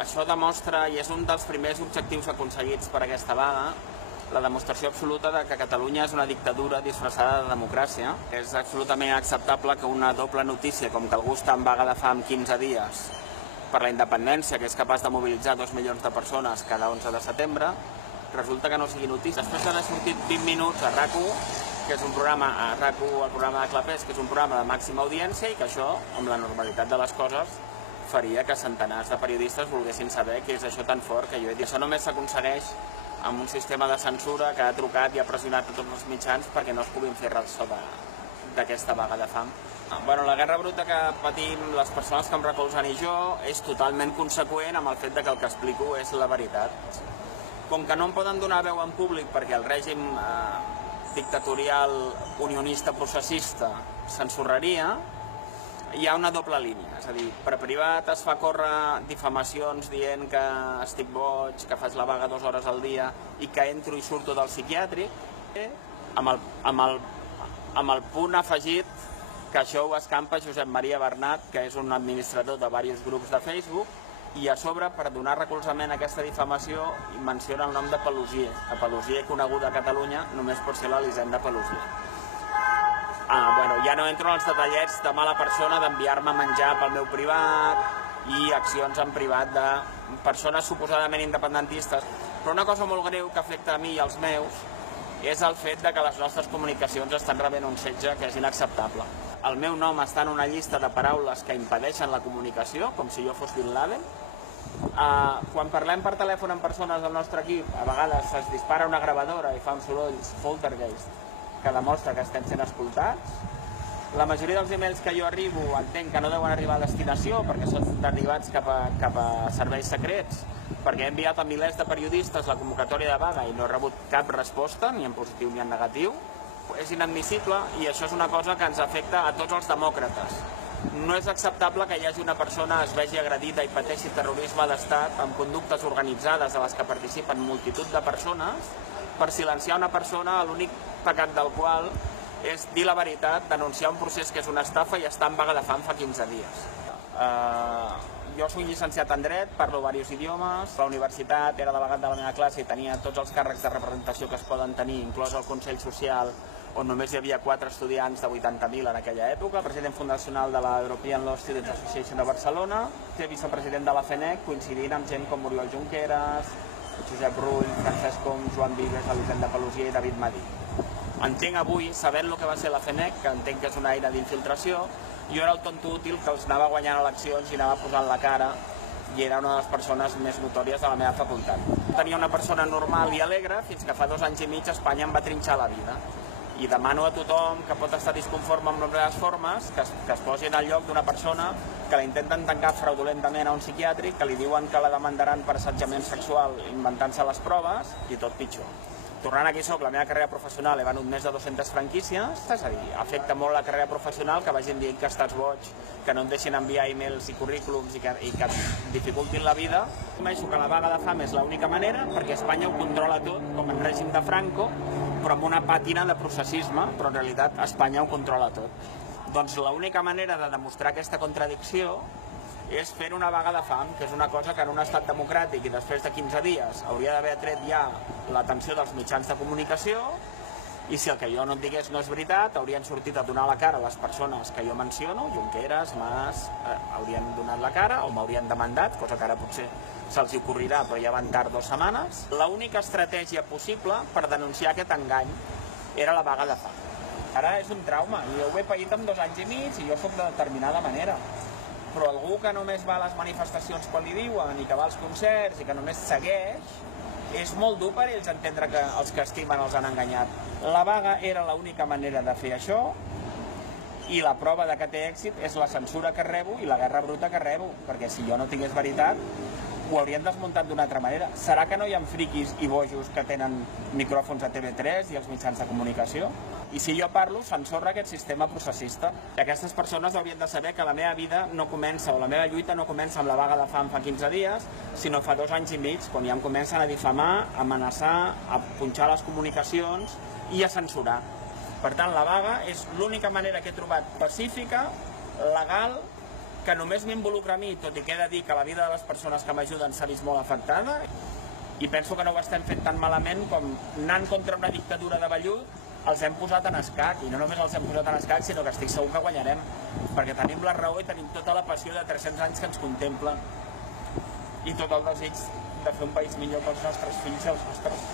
Això demostra, i és un dels primers objectius aconseguits per aquesta vaga, la demostració absoluta de que Catalunya és una dictadura disfressada de democràcia. És absolutament acceptable que una doble notícia, com que algú està en vaga de fam 15 dies per la independència, que és capaç de mobilitzar 2 milions de persones cada 11 de setembre, resulta que no sigui notícia. Després d'haver sortit 20 minuts a RAC1, que és un programa, a RAC1, el programa de Clapés, que és un programa de màxima audiència, i que això, amb la normalitat de les coses, faria que centenars de periodistes volguessin saber què és això tan fort que jo he dit. Això només s'aconsegueix amb un sistema de censura que ha trucat i ha pressionat a tots els mitjans perquè no es puguin fer ressò d'aquesta vaga de fam. Bueno, la guerra bruta que patim les persones que em recolzen i jo és totalment conseqüent amb el fet que el que explico és la veritat. Com que no em poden donar veu en públic perquè el règim dictatorial unionista processista s'ensorraria, hi ha una doble línia, és a dir, per privat es fa córrer difamacions dient que estic boig, que faig la vaga 2 hores al dia i que entro i surto del psiquiàtric, amb el punt afegit que això ho escampa Josep Maria Bernat, que és un administrador de diversos grups de Facebook, i a sobre, per donar recolzament a aquesta difamació, menciona el nom de Paluzie, que Paluzie, coneguda a Catalunya, només pot ser l'Elisenda Paluzie. Bueno, ja no entro en els detallets de mala persona d'enviar-me menjar pel meu privat i accions en privat de persones suposadament independentistes. Però una cosa molt greu que afecta a mi i als meus és el fet que les nostres comunicacions estan rebent un setge que és inacceptable. El meu nom està en una llista de paraules que impedeixen la comunicació, com si jo fos Bin Laden. Quan parlem per telèfon amb persones del nostre equip, a vegades es dispara una gravadora i fa uns sorolls poltergeist que demostra que estem sent escoltats. La majoria dels emails que jo arribo entenc que no deuen arribar a destinació perquè són derivats cap a serveis secrets, perquè he enviat a milers de periodistes la convocatòria de vaga i no he rebut cap resposta, ni en positiu ni en negatiu. És inadmissible i això és una cosa que ens afecta a tots els demòcrates. No és acceptable que hi hagi una persona es vegi agredida i pateixi terrorisme d'estat amb conductes organitzades a les que participen multitud de persones per silenciar una persona, l'únic pecat del qual és dir la veritat, denunciar un procés que és una estafa i estar en vaga de fam fa 15 dies. Jo soc llicenciat en Dret, parlo diversos idiomes, la universitat era delegat de la meva classe i tenia tots els càrrecs de representació que es poden tenir, inclòs el Consell Social, on només hi havia 4 estudiants de 80.000 en aquella època, president fundacional de la European Law Students Association de Barcelona, vicepresident de la FENEC, coincidint amb gent com Oriol Junqueras, Josep Rull, Francesc Homs, Joan Vives, Elisenda Paluzie i David Madí. Entenc avui, sabent el que va ser la FENEC, que entenc que és una eina d'infiltració, jo era el tonto útil que els anava guanyant eleccions i anava posant la cara i era una de les persones més notòries de la meva facultat. Tenia una persona normal i alegre fins que fa 2 anys i mig Espanya em va trinxar la vida. I demano a tothom que pot estar disconforme amb les meves formes que es posi en el lloc d'una persona que la intenten tancar fraudulentament a un psiquiàtric, que li diuen que la demandaran per assetjament sexual inventant-se les proves i tot pitjor. Tornant aquí soc, la meva carrera professional he venut més de 200 franquícies, és a dir, afecta molt la carrera professional que vagin dient que estàs boig, que no et deixin enviar e-mails i currículums i que et dificultin la vida. Penso que la vaga de fam és l'única manera perquè Espanya ho controla tot, com en règim de Franco, però amb una pàtina de processisme, però en realitat Espanya ho controla tot. Doncs l'única manera de demostrar aquesta contradicció és fer una vaga de fam, que és una cosa que en un estat democràtic i després de 15 dies hauria d'haver tret ja l'atenció dels mitjans de comunicació, i si el que jo no et digués no és veritat, haurien sortit a donar la cara a les persones que jo menciono, Junqueras, Mas, haurien donat la cara o m'haurien demandat, cosa que ara potser se'ls ocorrirà, però ja van tard 2 setmanes. L'única estratègia possible per denunciar aquest engany era la vaga de fam. Ara és un trauma, i ho he paït amb 2 anys i mig i jo soc de determinada manera. Però algú que només va a les manifestacions quan li diuen i que va als concerts i que només segueix, és molt dur per ells entendre que els que estimen els han enganyat. La vaga era l'única manera de fer això i la prova que té èxit és la censura que rebo i la guerra bruta que rebo, perquè si jo no tingués veritat ho haurien desmuntat d'una altra manera. Serà que no hi ha friquis i bojos que tenen micròfons a TV3 i els mitjans de comunicació? I si jo parlo, s'ensorra aquest sistema processista. I aquestes persones haurien de saber que la meva vida no comença, o la meva lluita no comença amb la vaga de fam fa 15 dies, sinó fa 2 anys i mig, quan ja em comencen a difamar, a amenaçar, a punxar les comunicacions i a censurar. Per tant, la vaga és l'única manera que he trobat pacífica, legal que només m'involucra a mi, tot i que he de dir que la vida de les persones que m'ajuden s'ha vist molt afectada, i penso que no ho estem fent tan malament com anant contra una dictadura de vellut els hem posat en escac, i no només els hem posat en escac, sinó que estic segur que guanyarem, perquè tenim la raó i tenim tota la passió de 300 anys que ens contemplen i tot el desig de fer un país millor pels nostres fills i els nostres.